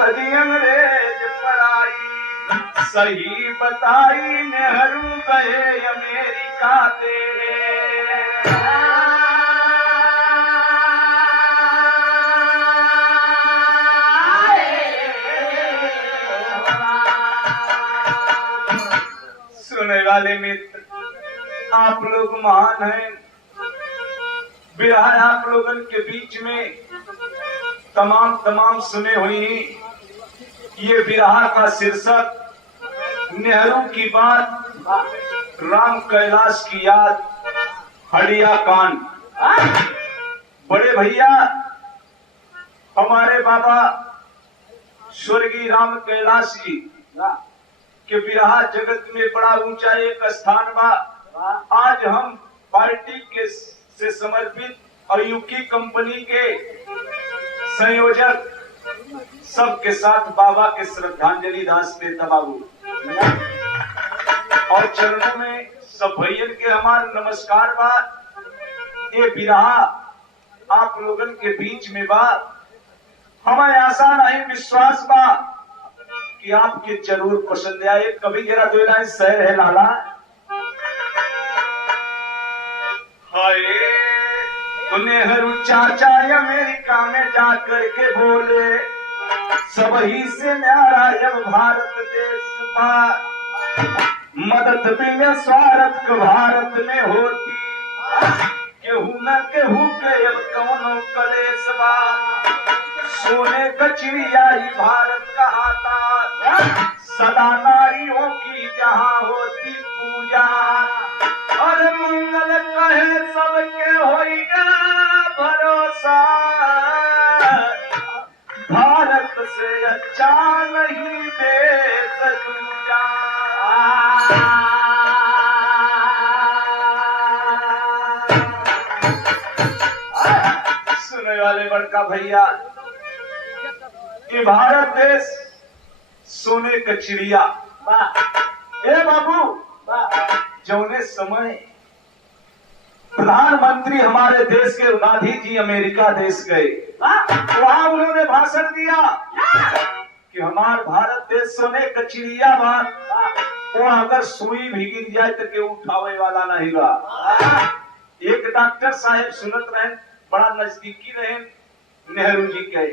कदी अंग्रेज पढ़ाई सही बताई नेहरू गए अमेरिका तेरे। सुनने वाले मित्र आप लोग महान हैं। बिहार आप लोगन के बीच में तमाम सुने हुई। ये बिरहा का शीर्षक नेहरू की बात, राम कैलाश की याद, हड़िया कांड। बड़े भैया हमारे बाबा स्वर्गीय राम कैलाश जी के बिरहा जगत में बड़ा ऊंचा एक स्थान बा। आज हम पार्टी के से समर्पित और यूकी कंपनी के संयोजक सबके साथ बाबा के श्रद्धांजलि दास देता बाबू और चरणों में सब भैयन के हमारे नमस्कार बा। ये बिरहा आप लोगन के बीच में बा। हमें आशा नहीं विश्वास बा कि आपके जरूर पसंद आए। कभी जरा दो लाइन शहर है लाला। हाय तो नेहरू चाचा अमेरिका में जाकर के बोले सब ही से न्यारा जब भारत देश पा मदद बिना स्वार्थ को भारत में होती केहू न केहू के अब कौनो कलेश बा सोने का चिड़िया ही भारत कहाता सदा नारियों की जहाँ होती पूजा और मंगल कहे सबके होइगा भरोसा भारत से अच्छा नहीं देश दूजा। सुनने वाले बड़का भैया ये भारत देश सोने का चिड़िया। ए बाबू जौने समय प्रधानमंत्री हमारे देश के गांधी जी अमेरिका देश गए वहां उन्होंने भाषण दिया कि हमारा भारत देश सोने का चिड़िया बा। वहां अगर सुई भी गिर जाए तो केहू उठावे वाला नहीं बा। एक डॉक्टर साहब सुनत रहे, बड़ा नजदीकी रहे नेहरू जी के।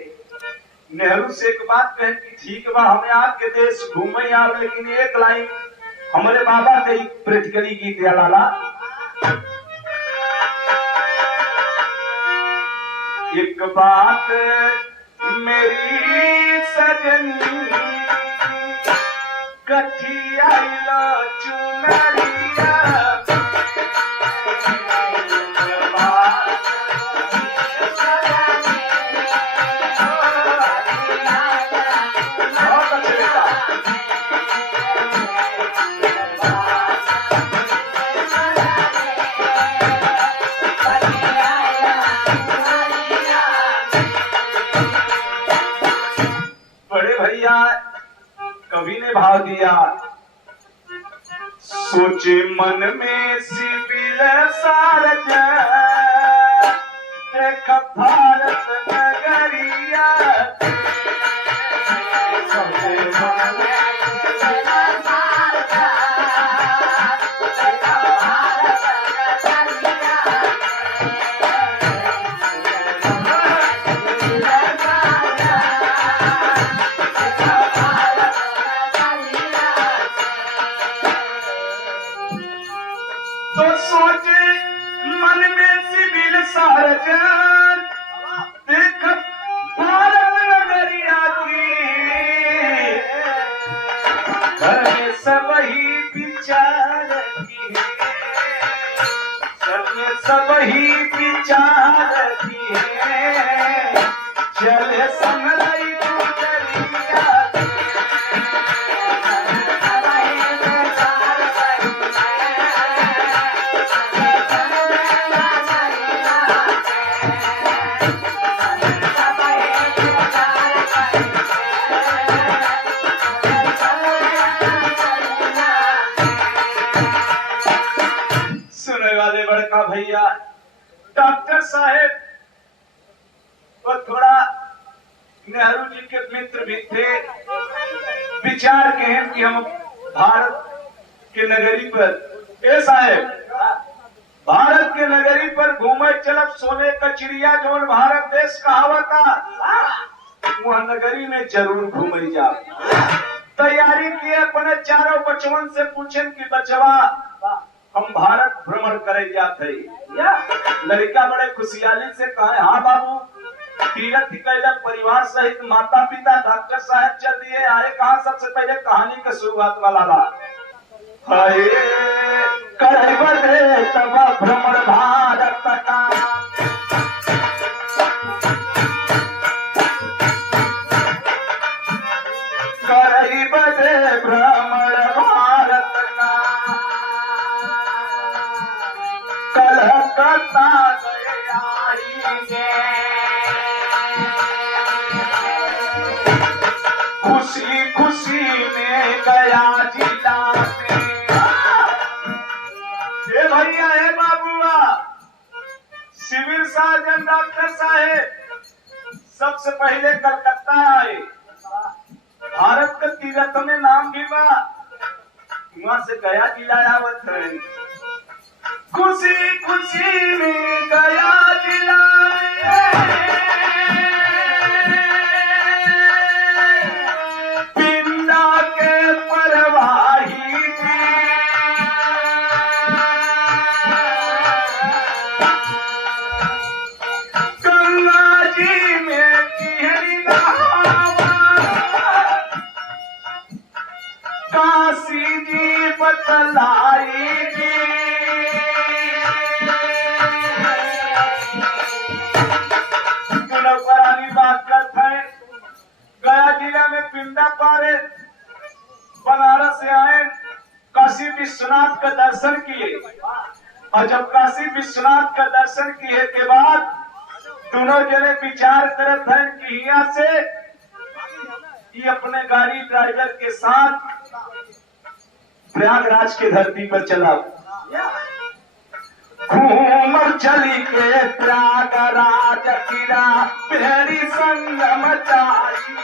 नेहरू से एक बात कहे कि ठीक बा हमें आपके देश घूमे आप, लेकिन एक लाइन हमारे बाबा के प्रैक्टिकली गीत या लाला। एक बात मेरी सजनी कठिया चुनरिया कवि ने भाव दिया सोचे मन में सिबिल सारज देख भारत नगरिया सोचे मन में देख भारत नगरिया की घर में सब ही विचार की सब ही विचार की चले संगलाई गुजरिया भैया डॉक्टर साहेब को थोड़ा नेहरू जी के मित्र भी थे। विचार के हैं कि हम भारत के नगरी पर ऐसा है, भारत के नगरी पर घूमे चलब सोने का चिड़िया जोन भारत देश कहावता वह नगरी में जरूर घूमे जा। तैयारी किए अपने चारों बचवन से पूछें कि बचवा हम भारत भ्रमण करे जाते। लड़का बड़े खुशहाली से कहे हाँ बाबू तीरथ कैला परिवार सहित माता पिता डॉक्टर साहब चल दिए आए कहा। सबसे पहले कहानी का शुरुआत वाला हाय करे तब भ्रमण भारत का भ्रमण भारत का कलकत्ता खुशी खुशी में गया जिला में। हे भैया हे बाबुआ सिविल सर्जन डॉक्टर साहेब सबसे पहले कलकत्ता आए। भारत का तीरथ में नाम भी बा वहां से गया जिला आवत है। खुशी खुशी में गया जिला पिंडा के परवाही जी गंगा जी में तिहरी काशी जी बतलाई जी पुरानी बात करते हैं। गया जिला में पिंडा पारे बनारस से आए काशी विश्वनाथ का दर्शन किए और जब काशी विश्वनाथ का दर्शन किए के बाद दोनों जने विचार करते हैं कि यहाँ से ये अपने गाड़ी ड्राइवर के साथ प्रयागराज की धरती पर चला। घूमर चली के प्रयागराज किरा पेरी संगम चाई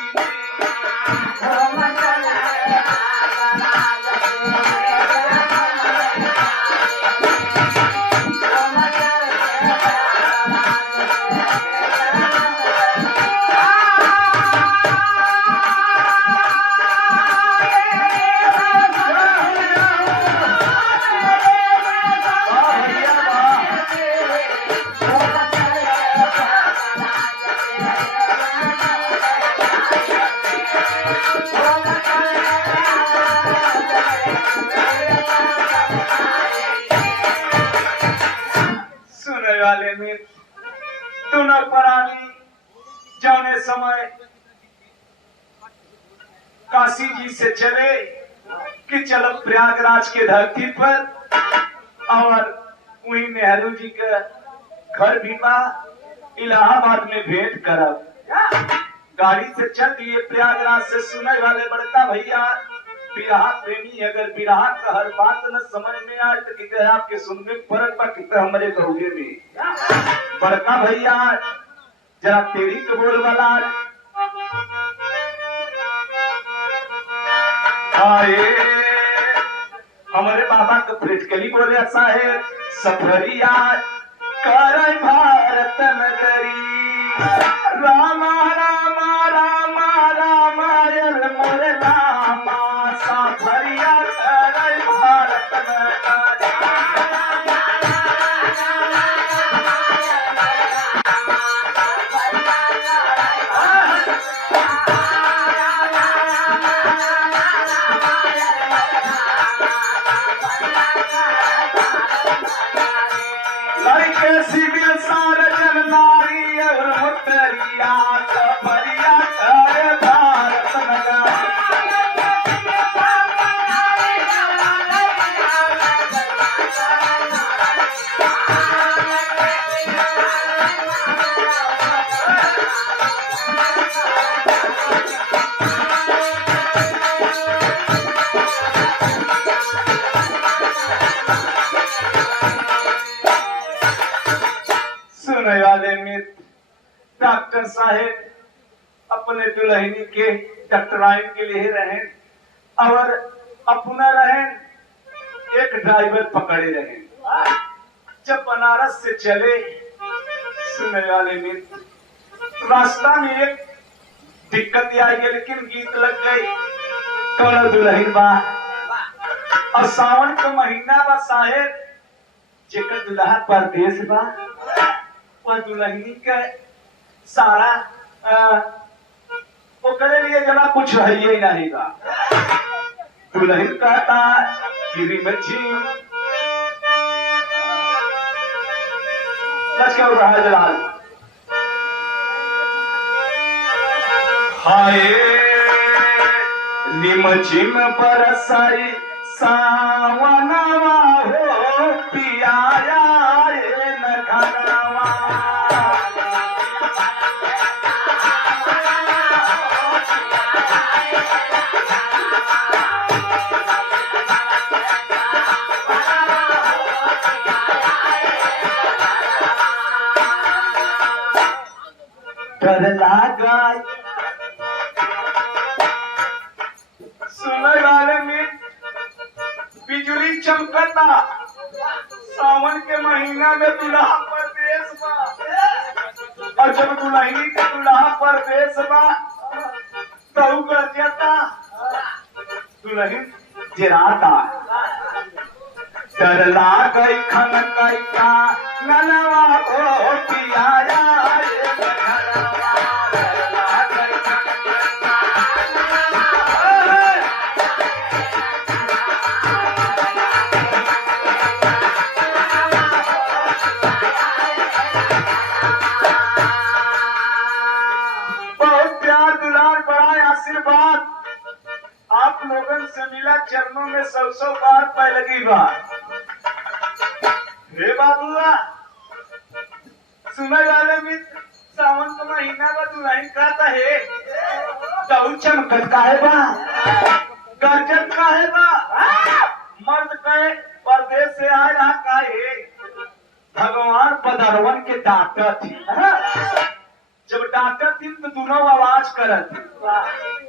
में दोनों प्राणी जाने समय काशी जी से चले कि चलो प्रयागराज के धरती पर और वही नेहरू जी का घर भी बा इलाहाबाद में भेंट करब। गाड़ी से चल दिए प्रयागराज से। सुनने वाले बड़का भैया बिरहा प्रेमी अगर बिरहा का हर बात न समझ में आए तो कितने आपके सुनने फर्क पा कितने हमारे गौगे में बड़का भैया जरा तेरी कबूल वाला आए हमारे बाबा का प्रेटकली बोले ऐसा है सफरिया कर भारत नगरी रामा रामा रामा रामायल मोरे रामा सफरिया कर भारत नगरी। सिविल सार्जन नारी और मुतरिया सफरिया कर भारत नगरी। सुनने वाले मित्र डॉक्टर साहेब अपने दुल्हनी के कटराइन के लिए रहे और अपना रहे एक ड्राइवर पकड़े रहे। जब बनारस से चले, सुनने वाले मित्र, रास्ता में एक दिक्कत आई है, लेकिन गीत लग गई। कौन दुल्हन बा और सावन का महीना बा साहेब, जेकर दुल्हा परदेश बा, वह दुल्हनी के सारा ओकरे लिए जरा कुछ है ही नहीं बा। दुल्हन कहता गिरी मच्छी रहा जलाल, हाय निमचिम बरसाई सावनवा हो पियाया न घनवा। डर लागा सुनने वाले में बिजली चमकता, सावन के महीना में दुल्हा परदेश बा, और जब दुल्हनी के दुल्हा परदेश बा तऊ गरजता, दुल्हन जराता। डर लागई खनकैता ननवा ओ पियाया आशीर्वाद आप लोगों से मिला, चरणों में सौ बार पैलगी बार। हे बाबुआ, सुने वाले मित्र, सावन का महीना बा, दुल्हन कहता है तऊ चमकत काहे बा, गर्जन काहे बा, मर्द कहे परदेश से आया काहे। भगवान पदरवन के डॉक्टर थी, जब डॉक्टर थी तो दोनों आवाज करत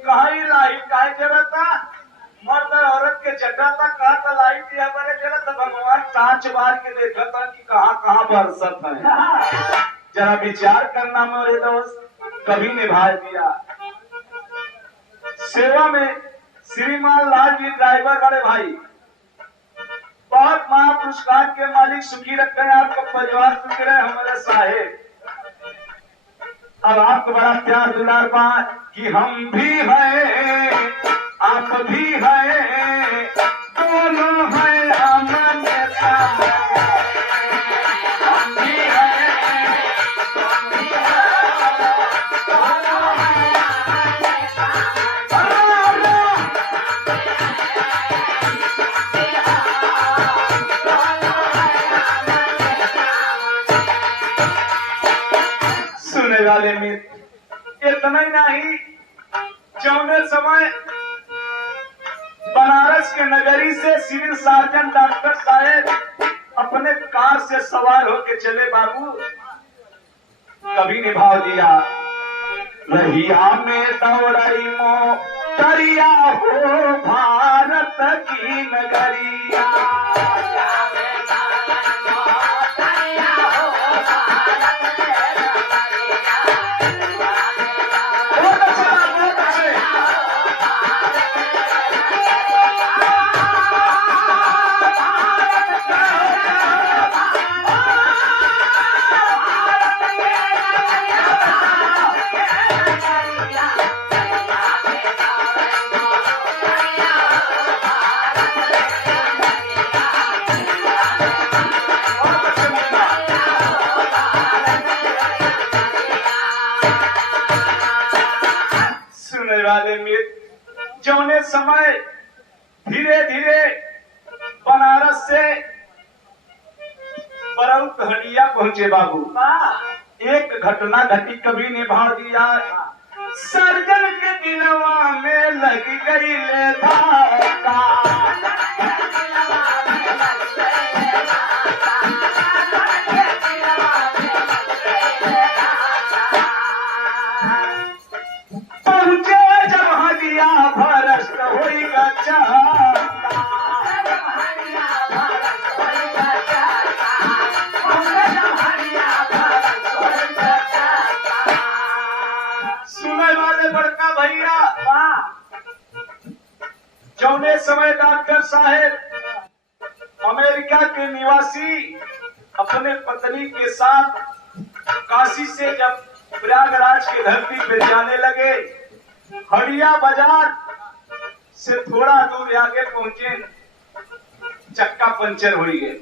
कहीं लाइट काहे जरता, मर्द औरत के जटा था कहा था लाइट दिया बड़े जरा, भगवान कांच मार के देखा था कि कहाँ कहाँ बरसत है। जरा विचार करना मेरे दोस्त, कभी निभा दिया। सेवा में श्रीमान लाल जी ड्राइवर बड़े भाई, बहुत महापुरस्कार के मालिक, सुखी रखें आपका परिवार, सुखी रहे हमारे साहेब। अब आपको बड़ा प्यार दुलार बा कि हम भी हैं आप भी हैं, दोनों हैं हमारे साथ, हम भी हैं तुम भी हो, दोनों हैं हमारे साथ। सुने वाले मित्र, इतना ही नहीं, चौने समय बनारस के नगरी से सिविल सर्जन डॉक्टर साहेब अपने कार से सवार होके चले। बाबू कभी निभाव दिया, रहिया में दौड़ई मो करिया हो भारत की नगरिया, वाले मित्र, जौने समय धीरे धीरे बनारस से बरौत हंडिया पहुंचे। बाबू एक घटना घटी, कभी निभा दिया, सर्जन के दिलवा में लग गई ले धाका, डॉक्टर साहेब अमेरिका के निवासी अपने पत्नी के साथ काशी से जब प्रयागराज की धरती पे जाने लगे, हड़िया बाजार से थोड़ा दूर आगे पहुंचे, चक्का पंचर हो गए।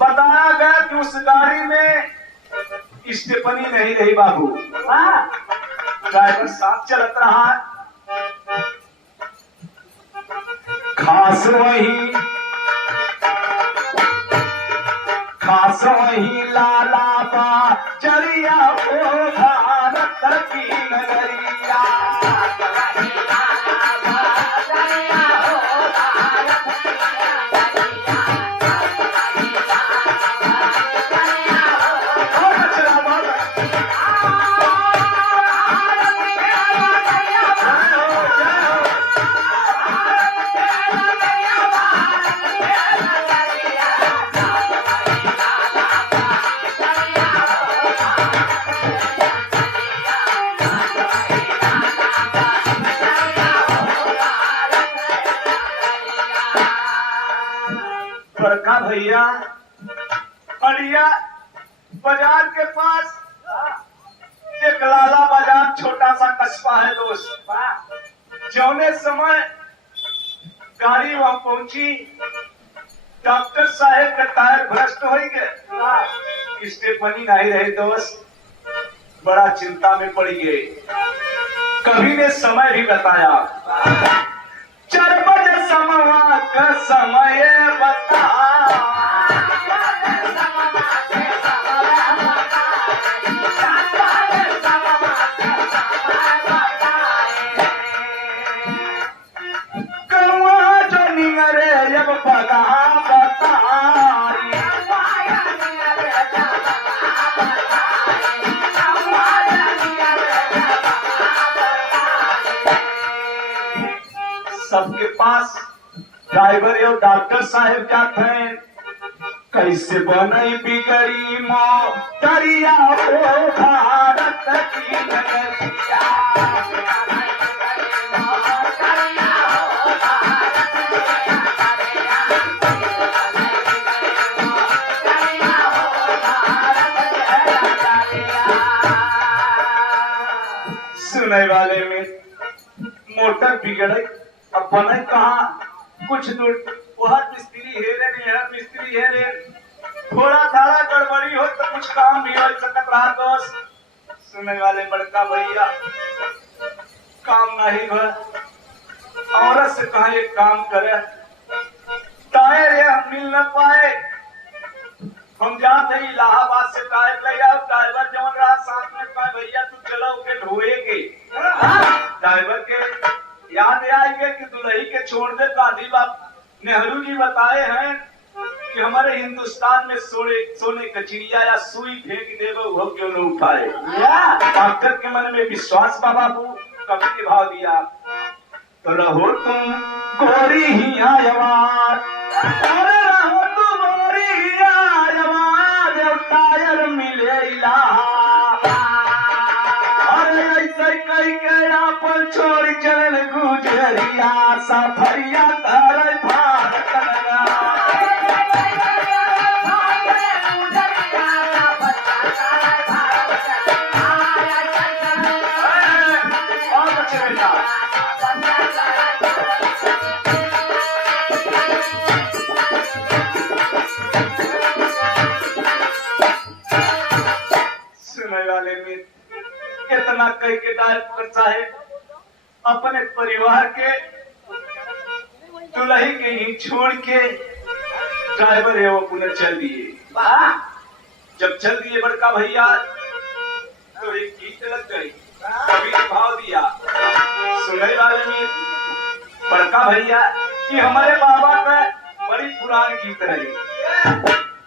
बताया गया कि उस गाड़ी में स्टेपनी नहीं रही बाबू, ड्राइवर साथ चलत रहा। खास वही लाला बा चरिया ओ भारत की नगरिया। बड़का भैया अड़िया बाजार के पास एक लाला बाजार छोटा सा कस्बा है दोस्त। जौने समय गाड़ी वहां पहुंची, डॉक्टर साहेब का टायर भ्रष्ट हो गए, स्टेपनी नहीं रहे दोस्त, बड़ा चिंता में पड़ गए। कभी ने समय भी बताया, 4 बजे समवा का समय बता। कौआ जो निगरे जब पगा बताई, सबके पास ड्राइवर और डॉक्टर साहब जाते हैं। कैसे बनई बिगड़ी मोटरिया ओ भारत की नगरिया। सुनने वाले में मोटर बिगड़े, अब बने कहा कुछ दूर, वह मिस्त्री है रे, यह मिस्त्री है रे, थोड़ा थाड़ा गड़बड़ी हो तो कुछ काम भी हो सकत रहा दोस्त। सुनने वाले बड़का भैया काम नहीं हो, औरत से कहा एक काम करे, टायर ये हम मिल न पाए, हम जाते ही इलाहाबाद से टायर ले आओ। ड्राइवर जवन रहा साथ में कहा भैया तू चलो के ढोएगे। ड्राइवर के याद आएगा कि दुल्ही के छोड़ दे, गांधी बाप नेहरू जी बताए हैं कि हमारे हिंदुस्तान में सोने का चिड़िया या सुई फेंक देवे वो क्यों न उठाए। डॉक्टर के मन में विश्वास बाबू कभी के भाव दिया, तो रहो तुम गोरी ही आयवार, अरे रहो तुम गोरी ही आयवार, जब टायर मिले इलाहाबाद, अरे ऐसे कई के अपन छोड़ चरण गुजरिया, सफरिया तारे भारत लगा। सुनने वाले में इतना कई के डॉक्टर साहेब अपने परिवार के दुल्ही के ही छोड़ के ड्राइवर है वो पुनः चल दिए। जब चल दिए बड़का भैया तो एक गीत लग गई, कभी भाव दिया। सुनने वाले में बड़का भैया कि हमारे बाबा का बड़ी पुरानी गीत रही,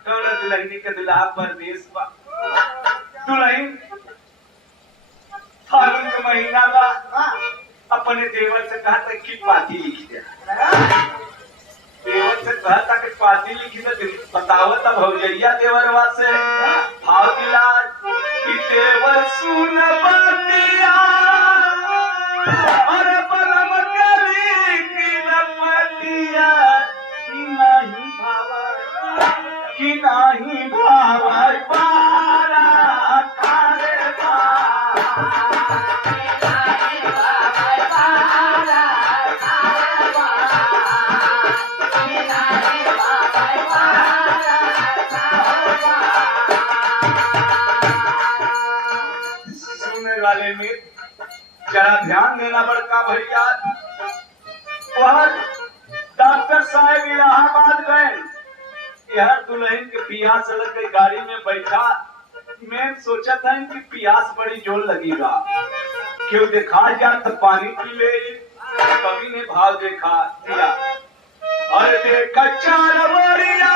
दुल्हनी के दुल्हा परदेश बा, दुल्हन फागुन का महीना बा, अपने देवर से कहा था कि पाती लिख दे। देवर से कहा था कि पाती लिखी दे, बताओ तब भौजैया देवरवा से भाव दिला कि देवर सुन बतिया, अरे बलम कली की न पतिया। कि नाही भावै पारा थारे सुनने वाले में जरा ध्यान देना बड़का भैया। वह डॉक्टर साहब इलाहाबाद गए, यह दुल्हन के पियास लग गई, गाड़ी में बैठा। मैं सोचा था इनकी पियास बड़ी जोर लगेगा, क्यों देखा जा तो पानी पी ले। कवि ने भाव देखा दिया, और देखा चार बोरिया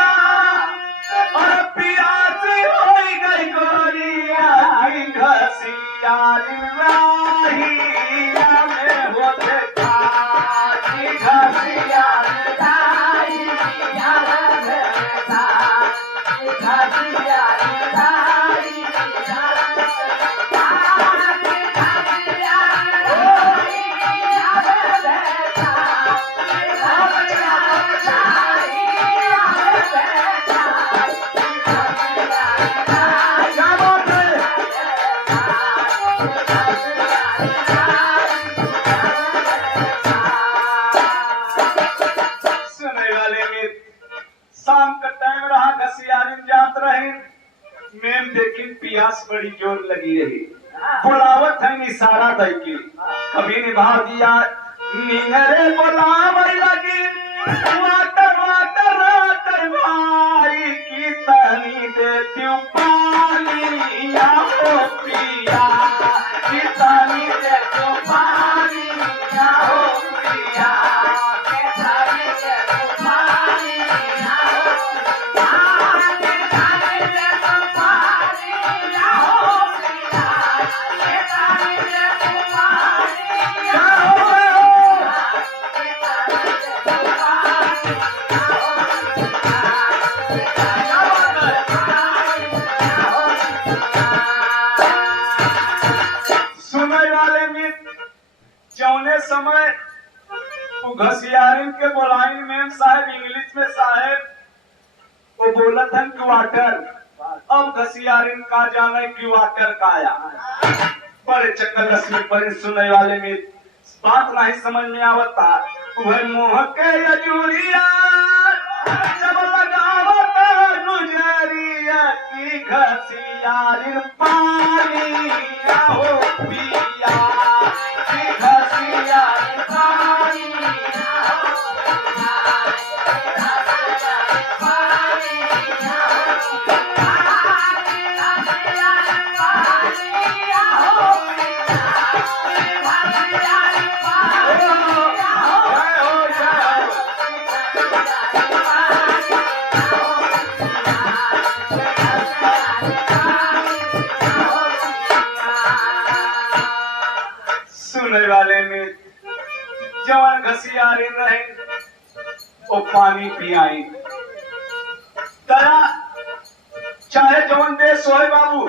और पियास हो गई गोरिया, घसिया राहिया में हो देखा घसिया पियास बड़ी जोर लगी रही। बुलावत है इशारा दे के, कभी निभा दिया नींगरे बुलाव लगी, वाटर वाटर वाटर भाई की तनी देती पानी या हो पिया, की तनी देती पानी या हो पिया, की तनी देती पानी या हो समय घसियारिन के बोलाइन में साहब इंग्लिश में साहब वो बोला था क्वार्टर। अब घसियारिन का जाना क्वार्टर का आया बड़े चक्कर रस्मी पर सुनने वाले में बात नहीं समझ में आवता। वह मोह के यजूरिया जब लगावता गुजरिया की घसियारिन पानी हो पिया, की घसियारिन पानी सुनने वाले में जवान घसियारे रहे वो पानी पियाई दया चाहे जवान देश होए बाबू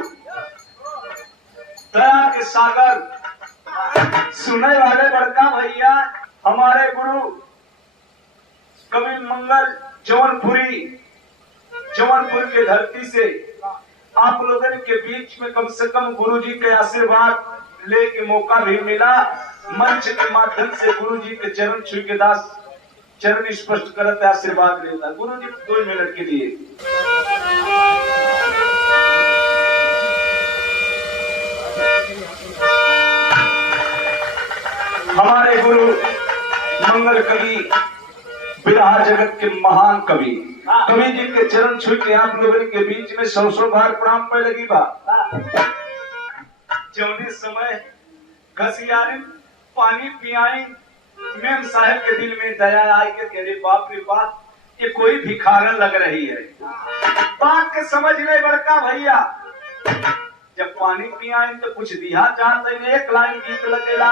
दया के सागर। सुनने वाले बड़का भैया हमारे गुरु कवि मंगल जौनपुर के धरती से आप लोगों के बीच में कम से कम गुरु जी के आशीर्वाद लेके मौका भी मिला। मंच के माध्यम से गुरु जी के चरण छू के दास चरण स्पष्ट करते आशीर्वाद लेता। गुरु जी 2 मिनट के लिए हमारे गुरु मंगल कवि विरहा जगत के महान कवि कवि जी के चरण छू के आप लोगों के बीच में 100 बार प्रणाम पे लगी बा। जौने समय घसियारिन पानी पियाई मेम साहब के दिल में दया आई के कह बाप रे बाप ये कोई भिखारन लग रही है। बात के समझ नहीं बड़का भैया जब पानी पियाई तो कुछ दिया चाहते हैं। एक लाइन गीत लगेला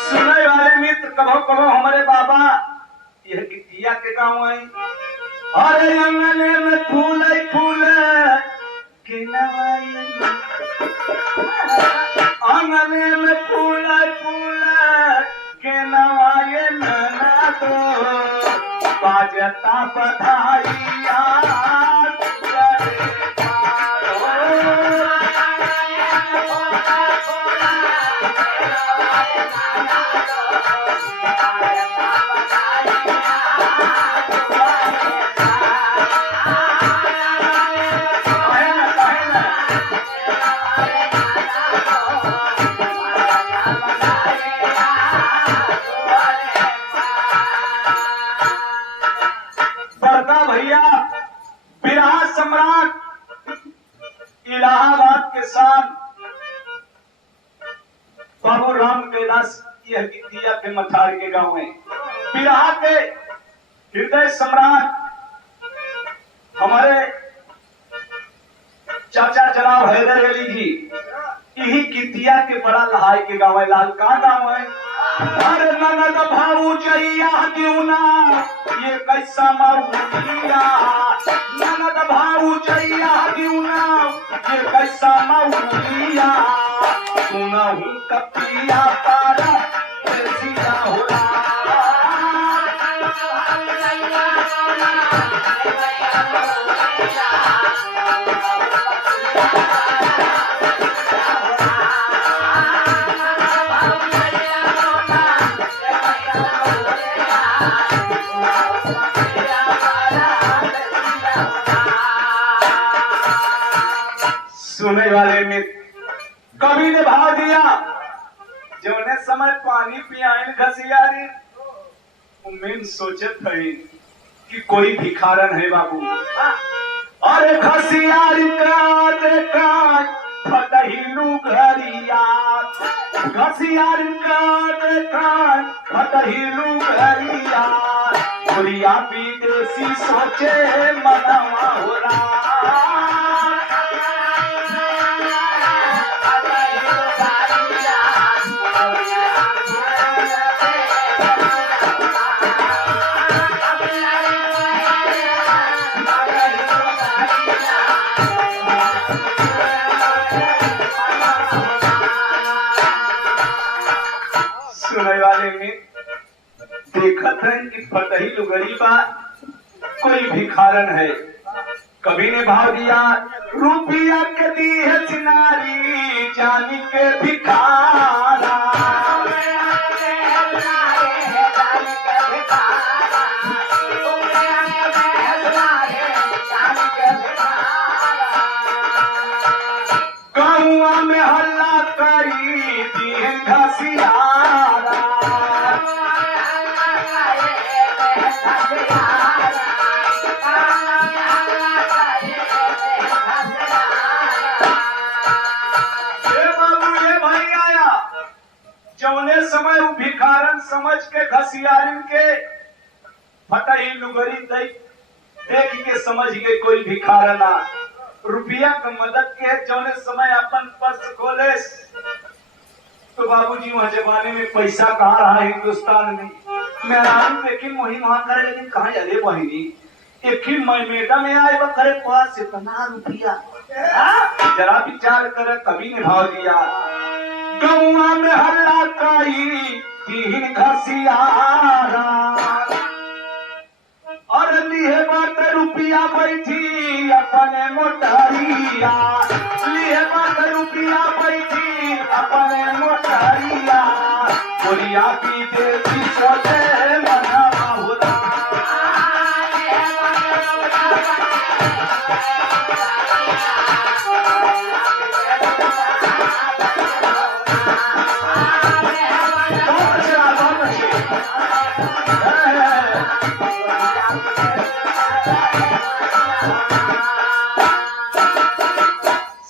सुनने वाले मित्र कहो कहो हमारे बाबा यह गिटिया के गाँव आई। अरे अंगने में फूल फूल के नवाई, अंगने में फूल फूल के नवाई बाजता बधाइया बड़का भैया बिहार सम्राट इलाहाबाद के शान बाबू राम कैलाश यह गीतिया के मठार के गांव में बिहार के हृदय सम्राट हमारे चाचा जनाब हैदर अली जी यही गीतिया के बड़ा लहाई के गांव है। लाल का गांव है। अरे ननद भाऊ जइया क्यों ना ये कैसा मऊलिया ननद भाऊ जइया क्यों ना ये कैसा मऊलिया सुना हूँ कपिया पारा सिया होला सुने वाले में कवि ने भाव दिया जौने समय पानी पियाइन घसियारी उम्मीद सोचत है कि कोई भिखारन है बाबू। अरे घसियारी का देखा फटहिलू घरिया घसियारी का देखा फटहिलू घरिया गुड़िया विदेशी सोचे मनवा हो रहा सुनने वाले में देखत है कि फटही लुगरी बा कोई भिखारन है। कवि ने भाव दिया रुपया के दी है चिनारी जानी के भिखारा गौआ में हल्ला करी दी है घसियारा जौने समय वो भिखारन समझ के घसियारिन के फटही लुगरी देख के समझ के कोई भिखारना रुपया के मदद के जौने समय अपन पर्स खोले तो बाबूजी वहाँ जमाने में पैसा कहाँ रहा हिंदुस्तान में मैं लेकिन वही वहां करे लेकिन कहाँ अरे बहिनी एक ही मैडम में आए करे पास इतना रुपया जरा विचार कर कवि ने भाव दिया गौआ में हल्ला काई तीन घसियारा और लिए बात रुपया बैठी अपने मोटरिया लिए बात रुपया बैठी अपने मोटरिया बोलिया की देवी सोचे मना बहुरा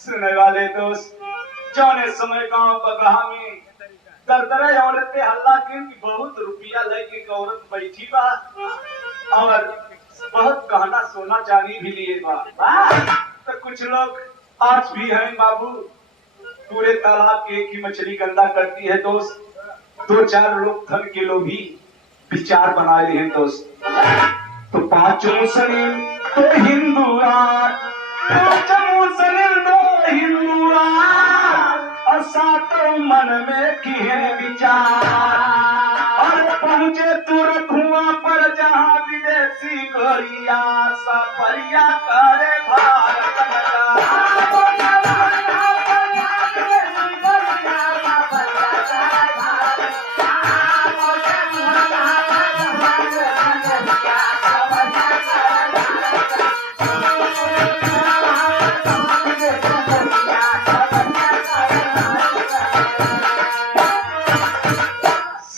सुनने वाले दोस्त जौने समय गांव बगहा में दरदरा औरतें हल्ला की बहुत रुपया लेके औरत बैठी बा और बहुत गहना सोना चांदी भी लिए बा तो कुछ लोग आज भी हैं बाबू पूरे तालाब की एक ही मछली गंदा करती है दोस्त दो चार लोग धन के लोग भी विचार बना रहे हैं दोस्त तो पांचों मुस्लिम तो हिंदुआ पांचों मुस्लिम दो हिंदुआ और सातों मन में किए विचार और पहुंचे तुरंत धुआं पर जहां विदेशी सफरिया सफरिया करे भारत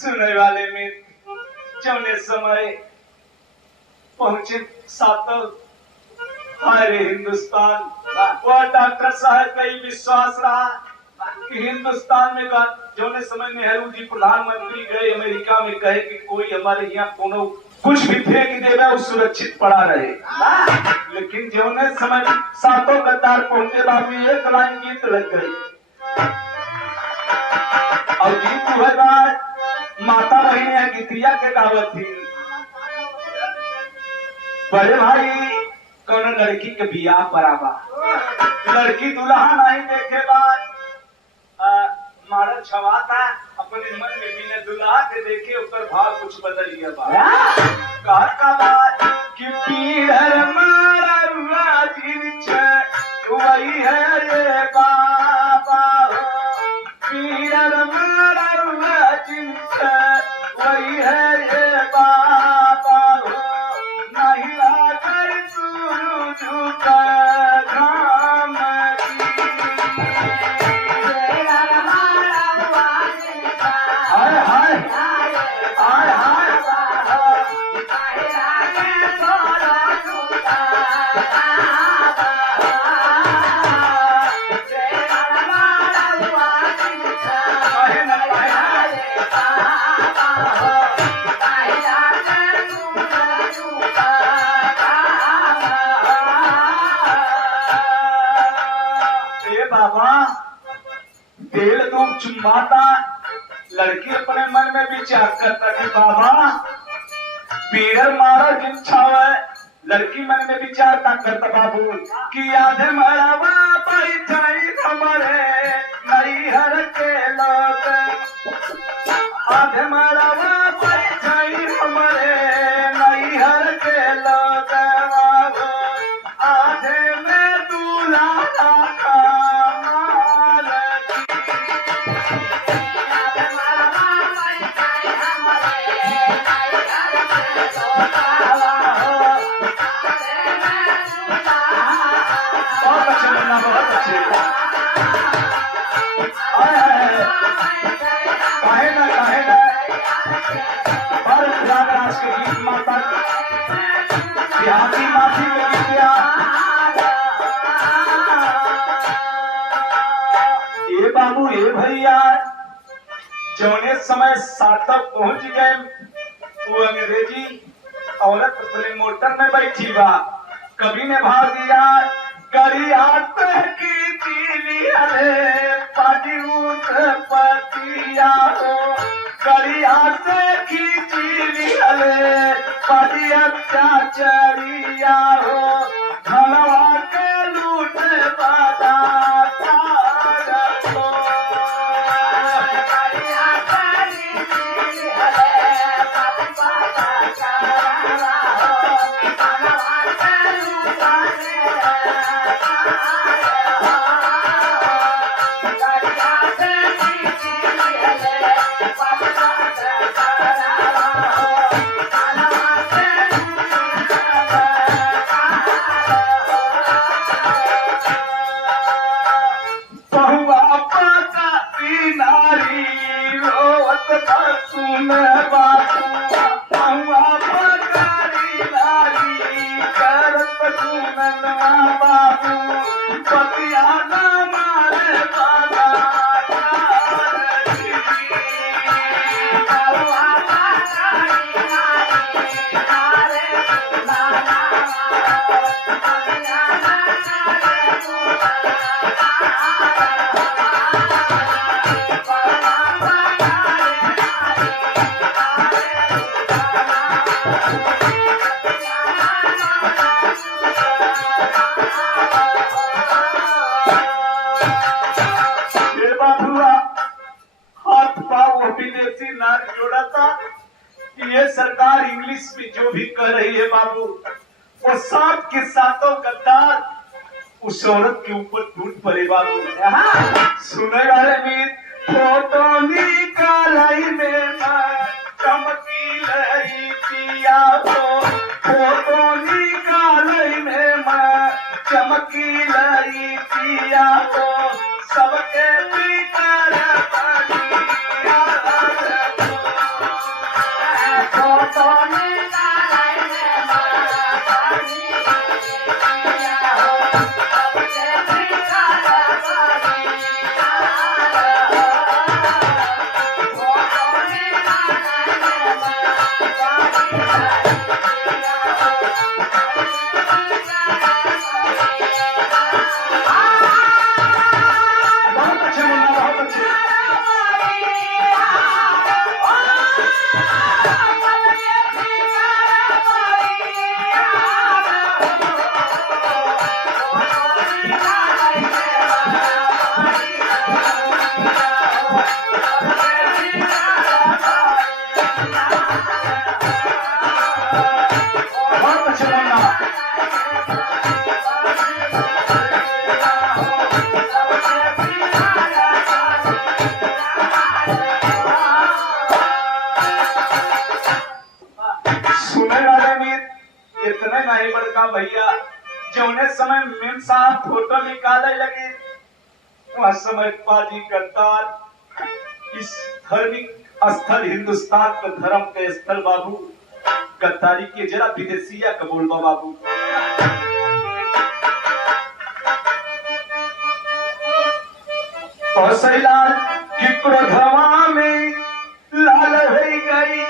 सुनने वाले में जौने समय पहुंचे सातव हमारे हिंदुस्तान वह डॉक्टर साहब का ही विश्वास रहा कि हिंदुस्तान में जौने समय नेहरू जी प्रधानमंत्री गए अमेरिका में कहे कि कोई हमारे यहाँ कोनो कुछ भी फेंक देगा वो सुरक्षित पड़ा रहे। लेकिन जौने समय सातों गद्दार पहुंचे बाबू एक लाइन गीत लग गई और गीत हुआ माता बहने गीतिया के गावत थी बड़े भाई कौन लड़की के बियाह बराबर लड़की दुल्हा नहीं देखेगा मारा छवाता अपने मन में बिना दुल्हा के देखे ऊपर भाव कुछ बदल गया बात का बात कि पीर मारा वही है ये बाबा पीर मारा वही है ये बाबा नहीं लाकर सूरज का घाम हाय हाय हाय हाय बाबा तेल दूध चुम्माता लड़की अपने मन में विचार करता कि बाबा पीड़र मारा जिन छावे लड़की मन में विचारता करता बाबू कि आधे मरावा बैठाई हमारे नैहर के लोग आधे मरावा बैठाई हमारे नैहर के लोग आधे में दूल्हा बाबू ये भैया जौने समय सातक पहुंच गए वो अंग्रेजी औरत अपने मोटर में बैठी बा कभी ने भाग दिया करी आते की तीली अरे पाजूत पतिया हो करी आते की तीली अरे पाजिया चाचरिया हो भलवा के लूट बादा विदेशी नार जोड़ा था कि ये सरकार इंग्लिश में जो भी कह रही है बाबू वो सात के सातों गद्दार उस औरत के ऊपर टूट पड़े बाबू। सुने वाले मीर फोटो निकालाई में चमकी लई पिया हो, फोटो निकालाई में चमकी लई पिया हो, सबके बिकर फोटो निकालाई भैया जौने समय मेम साहब फोटो निकाले लगे वह समय पाजी गद्दार इस धार्मिक स्थल हिंदुस्तान का धर्म के स्थल बाबू गद्दारी के जरा विदेशिया कबूल बाबू। कौशलाल की क्रोधवा में लाल हो गई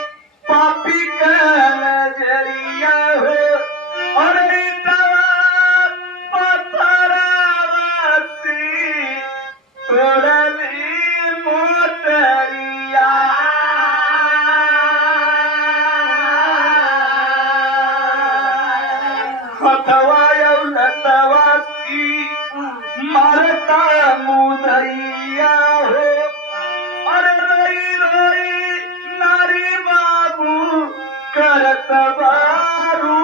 पापी का नजरिया हो, और मारता मुदैया हो, और रोई रोई नारी बाबू करत बारू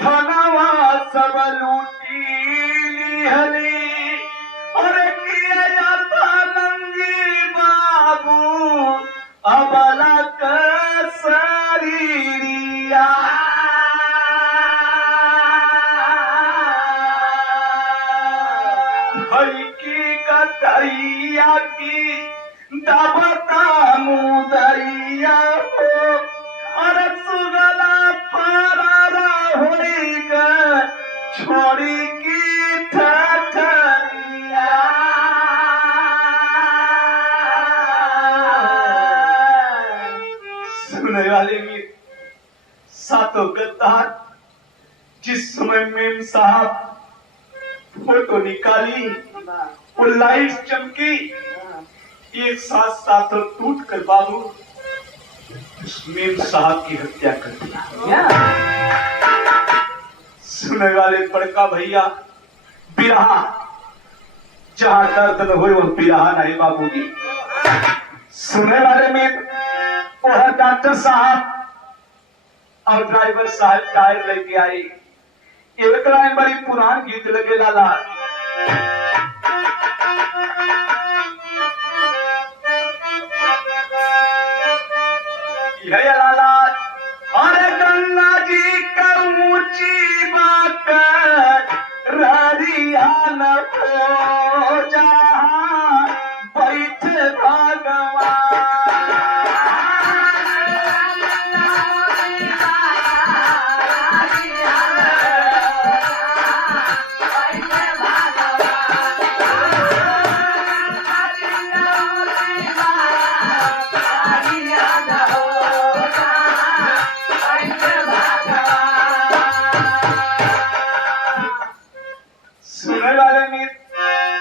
धनवा सब लूटी लिहली, और किया नंगी बाबू अबला का शरीरिया। हल्की कतैया की दबता मुदैया हो, और सुगला पारा होइगा छोड़ी की ठठरिया। सुनने वाले में सातों गद्दार जिस समय मेम साहब फोटो निकाली वो लाइट चमकी एक साथ सातों टूट कर बाबू मेम साहब की हत्या कर दिया। सुनने वाले बड़का भैया बिरहा जहां दर्द न हुए वह बिरहा नहीं बाबू की। सुनने वाले में वह डॉक्टर साहब और ड्राइवर साहब टायर लेके आए, एक लाइन बड़ी पुरान गीत लगे लाला। लाला अरे गंगा जी का ऊंची बात रारिया न हो जहां बैठ भगवान।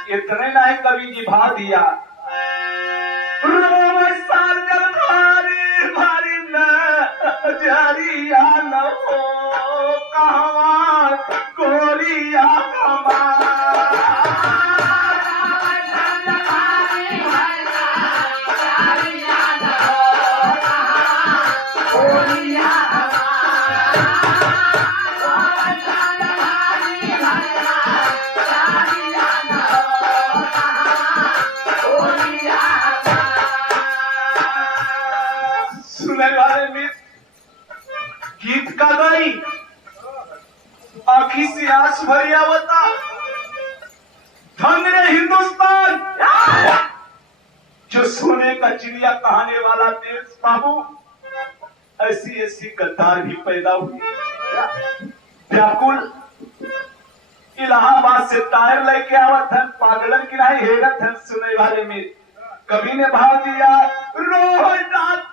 इतने ना कवि जी भा दिया भारी भारी न जरिया न हो कहवा गोरिया हमार। सुनने वाले में गीत का गई आखी से आंसू भरी आवता। धन्य है हिंदुस्तान जो सोने का चिड़िया कहाने वाला देश। बाबू ऐसी ऐसी गद्दार भी पैदा हुई। व्याकुल इलाहाबाद से टायर लेके आवत हन, पागलन की नहीं हेरत हन। सुनने वाले में कवि ने भाव दिया, रोज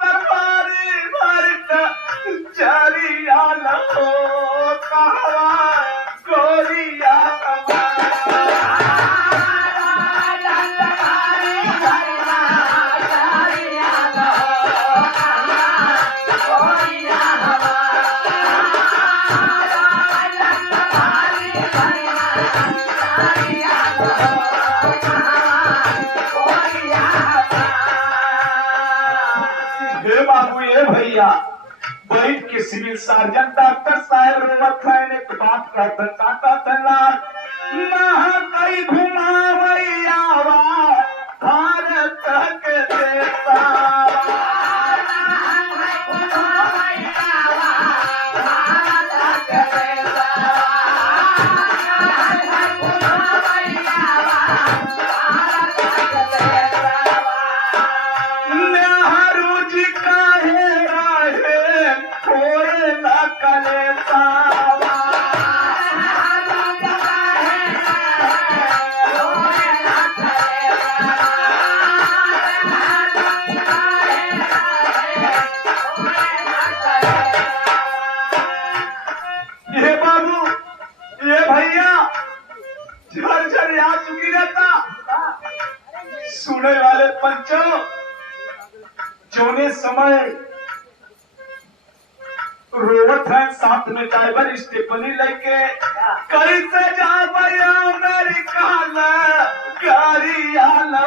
तरवारी भर चरिया लो कहवा गोरिया बाबू ये भैया बैठ के सिविल सर्जन डॉक्टर साहब रोवत है ने बात करते काटा तला ना कई घुमावैया भारत के देता सुने वाले पंचों जोने समय रोवत है साथ में ड्राइवर स्टेपनी लेके कैसे जा भैया अमेरिका गाड़ी आलो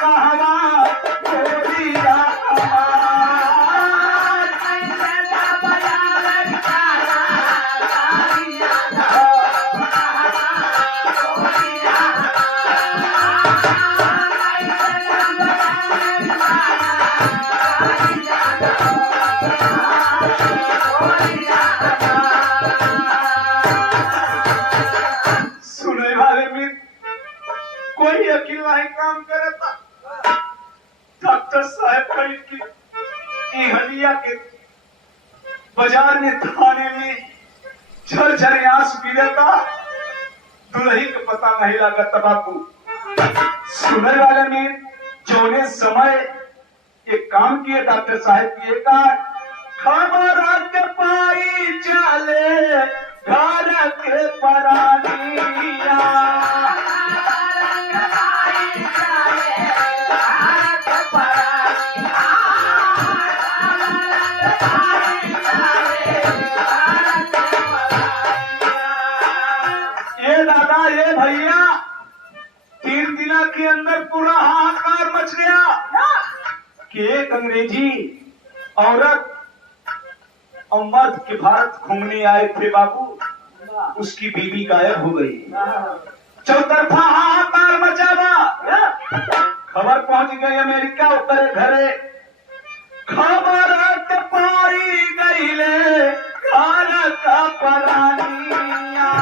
कहवा गोरिया कोई अकेला ही काम करता। डॉक्टर साहब बैठ के हलिया के बाजार में थाने में झरझर आंसू गिरता। दुल्ही को पता नहीं लगा बापू। सुनने वाले में जोने समय एक काम किए डॉक्टर साहब किए का खबर के पाई चले घर के परानिया ये भैया 3 दिना के अंदर पूरा हाहाकार मच गया कि एक अंग्रेजी औरत और मर्द के भारत घूमने आए थे बाबू, उसकी बीवी गायब हो गई। चौतरफा हाहाकार मचा। खबर पहुंच गई अमेरिका उतरे घरे। खबर पाई गई ले घर का परानिया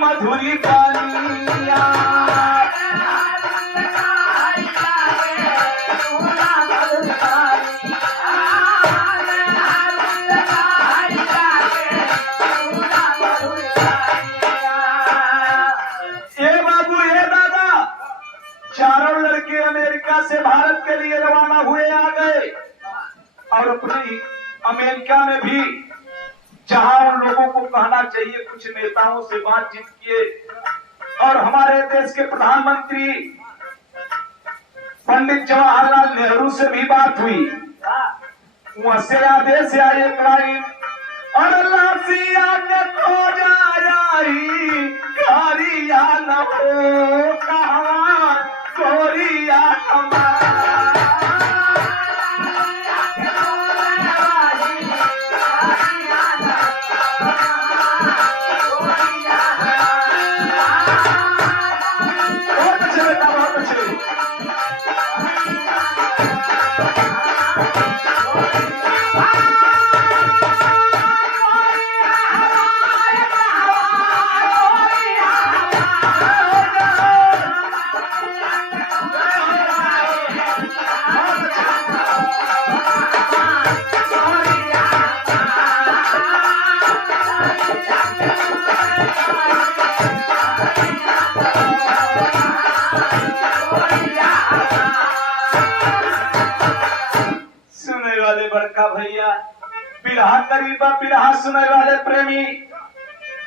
मधुरी पानिया ये बाबू ये दादा चारों लड़के अमेरिका से भारत के लिए रवाना हुए आ गए और अपनी अमेरिका में भी जहां उन लोगों को कहना चाहिए कुछ नेताओं से बातचीत किए और हमारे देश के प्रधानमंत्री पंडित जवाहरलाल नेहरू से भी बात हुई। वहां से आदेश आए इब्राहिम और लासिया के खो जाई कारिया न हो कहां कोरिया बड़का भैया बिरहा करीबा बिरहा सुनने वाले प्रेमी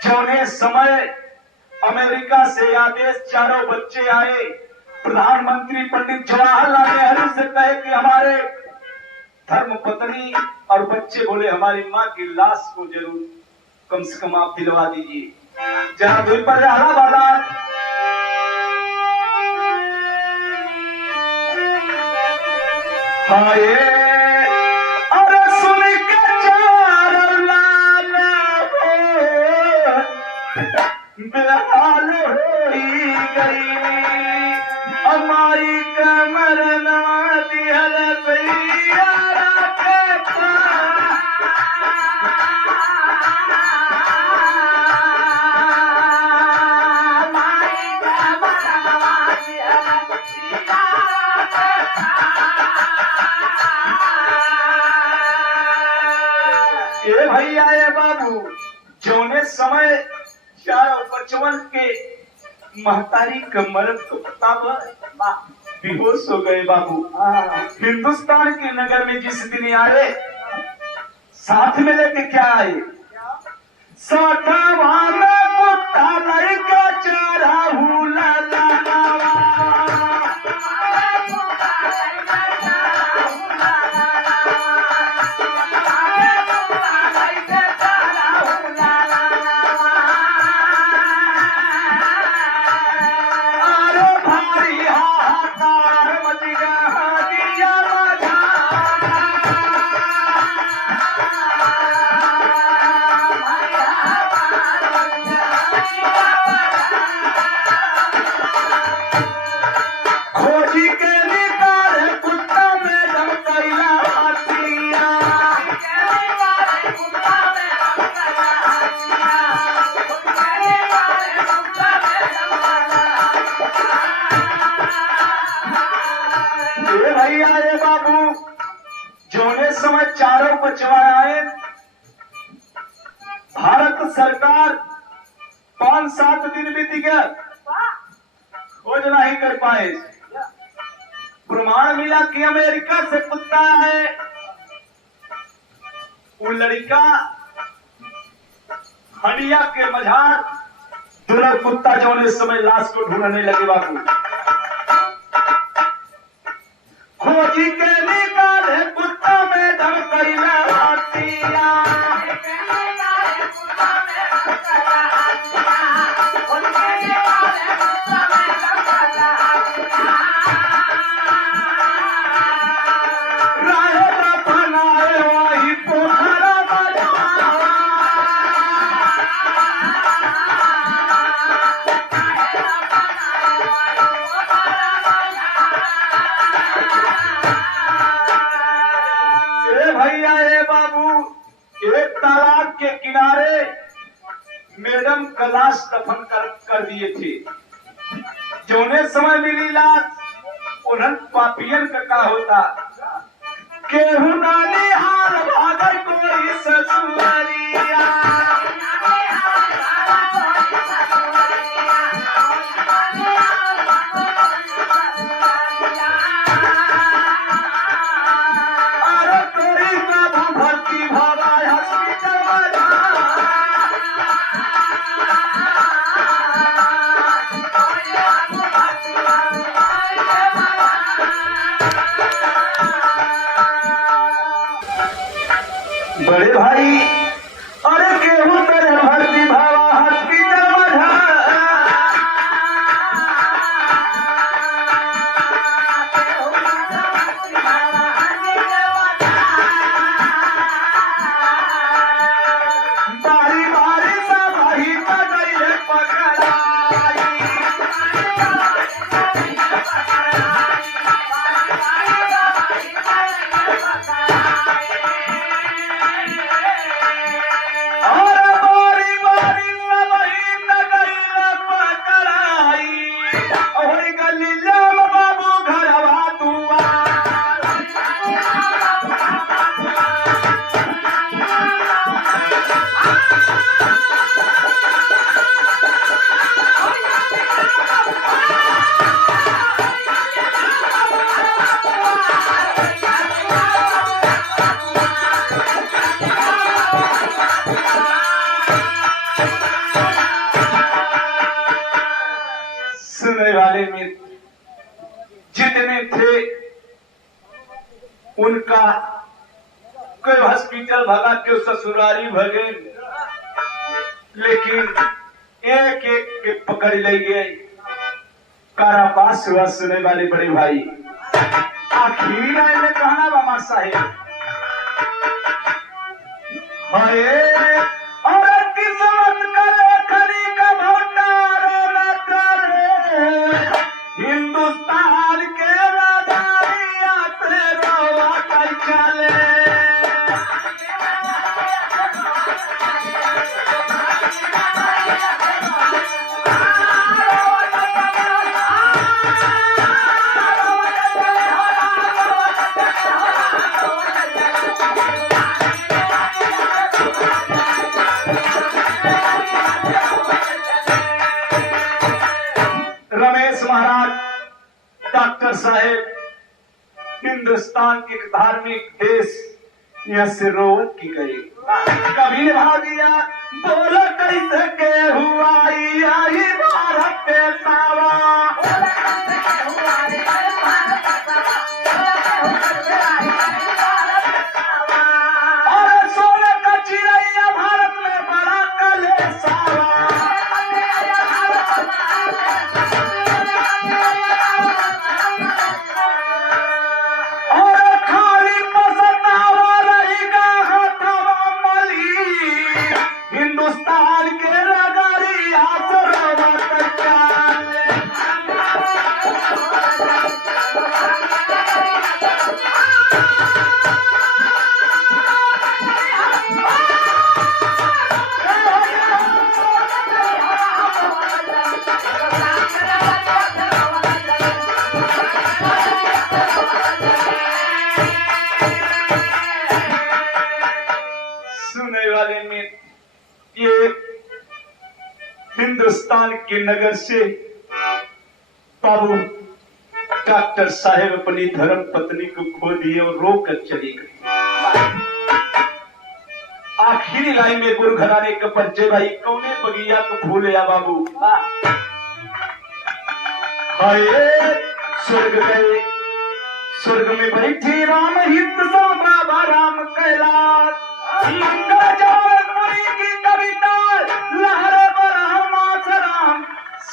जौने समय अमेरिका से आदेश चारों बच्चे आए प्रधानमंत्री पंडित जवाहरलाल नेहरू से कहे कि हमारे धर्म पत्नी और बच्चे बोले हमारी माँ की लाश को जरूर कम से कम आप दिलवा दीजिए जहां धुल पर हरा वाला हाय बेहाल होई गई अमाई कमर ना दिहल सैयारा के ए भैया ए बाबू जौने समय चारों बचवन के महतारी का मर्द तो पता बेहोश हो गए बाबू। हिंदुस्तान के नगर में जिस दिन आए साथ में लेके क्या आए साठावा में कुत्ता लड़का चारा हुला समय चारों बचवाए भारत सरकार 5-7 दिन बीत गया खोज नहीं कर पाए प्रमाण मिला कि अमेरिका से कुत्ता है वो लड़का हंडिया के मझार दूल्हा कुत्ता जो इस समय लाश को ढूंढने लगे बाबू खोजी के निकाले कुत्ता में दम कैला हाथिया के किनारे मैडम का लाश दफन कर दिए थे जोने समय मिली लाश उन्हन पापियन का होता केहू नानी हाल भागर कोई ससुरिया बड़े भाई अरे केहू तेरे भक्ति भावा हॉस्पिटल मझा बारी बारी सब ही पकड़े पकड़ाई और बारी बारी सब ही पकड़े पकड़ाई और गलीला बाबू घरवा दुआर सुनने वाले में जितने थे उनका कोई हॉस्पिटल भगा के ससुरारी भगे लेकिन एक एक के पकड़ ले गए कारावास हुआ। सुनने वाले बड़े भाई आखिरी लाइन में कहना बाबा साहेब हाय और किस्मत करे खरी का भंडार न करे हिंदुस्तान के राजारिया पे रोवा कर चले रमेश महाराज डॉक्टर साहेब हिंदुस्तान के एक धार्मिक देश यहाँ से रोवत की गई कभी निभा दिया बोलो कैसे के हुआ आई भारत के सावा और सोने का चिड़ैया भारत में बड़ा कलेसावा और खाली पसंदावा रहेगा हथवा मली हिंदुस्तान के नगरिया सरोवर चाले सुनने वाले में ये हिंदुस्तान के नगर से बाबू डॉक्टर साहेब अपनी धर्म पत्नी को खो दिए और रोकर चली गई। आखिरी लाइन में गुरु घराने का परिचय भाई कौने बगिया को फूल या बाबू हाय स्वर्ग गए स्वर्ग में बैठी राम हित सा बाबा राम कैलाश की कविता लहर बरहमास राम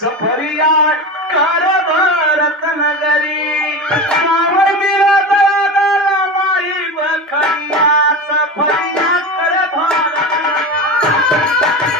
सफरिया कर भारत नगरी सावर गिरा दया दया माई बखरिया सफरिया कर भारत नगरी